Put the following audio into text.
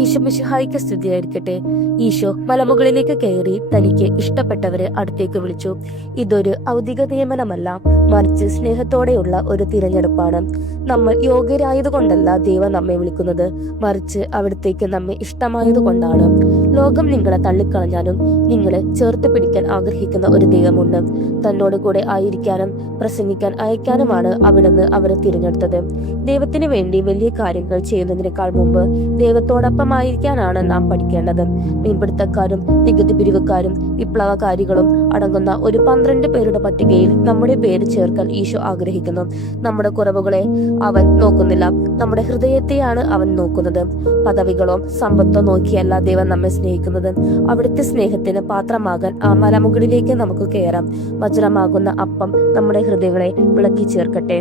ഈശോ മിശിഹായിക്ക് സ്തുതിയായിരിക്കട്ടെ. ഈശോ മലമുകളിലേക്ക് കയറി തനിക്ക് ഇഷ്ടപ്പെട്ടവരെ അടുത്തേക്ക് വിളിച്ചു. ഇതൊരു ഔദ്യോഗിക നിയമനമല്ല, മറിച്ച് സ്നേഹത്തോടെയുള്ള ഒരു തിരഞ്ഞെടുപ്പാണ്. നമ്മൾ യോഗ്യരായതുകൊണ്ടല്ല ദൈവം നമ്മെ വിളിക്കുന്നത്, മറിച്ച് അവിടത്തേക്ക് നമ്മെ ഇഷ്ടമായതുകൊണ്ടാണ്. ലോകം നിങ്ങളെ തള്ളിക്കളഞ്ഞാലും നിങ്ങളെ ചേർത്ത് പിടിക്കാൻ ആഗ്രഹിക്കുന്ന ഒരു ദൈവമുണ്ട്. തന്നോട് കൂടെ ആയിരിക്കാനും പ്രസംഗിക്കാൻ അയക്കാനുമാണ് അവിടുന്ന് അവരെ തിരഞ്ഞെടുത്തത്. ദൈവത്തിന് വേണ്ടി വലിയ കാര്യങ്ങൾ ചെയ്യുന്നതിനേക്കാൾ മുമ്പ് ദൈവത്തോടൊപ്പമായിരിക്കാനാണ് നാം പഠിക്കേണ്ടത്. മീൻപിടുത്തക്കാരും നികുതി പിരിവുകാരും വിപ്ലവകാരികളും അടങ്ങുന്ന ഒരു 12 പേരുടെ പട്ടികയിൽ നമ്മുടെ പേര് ചേർക്കാൻ ഈശോ ആഗ്രഹിക്കുന്നു. നമ്മുടെ കുറവുകളെ അവൻ നോക്കുന്നില്ല, നമ്മുടെ ഹൃദയത്തെയാണ് അവൻ നോക്കുന്നത്. പദവികളോ സമ്പത്തോ നോക്കിയല്ല ദൈവം നമ്മെ സ്നേഹിക്കുന്നത്. അവിടുത്തെ സ്നേഹത്തിന് പാത്രമാകാൻ ആ മലമുകളിലേക്ക് നമുക്ക് കയറാം. വജ്രമാകുന്ന അപ്പം നമ്മുടെ ഹൃദയങ്ങളെ വിളക്കി ചേർക്കട്ടെ.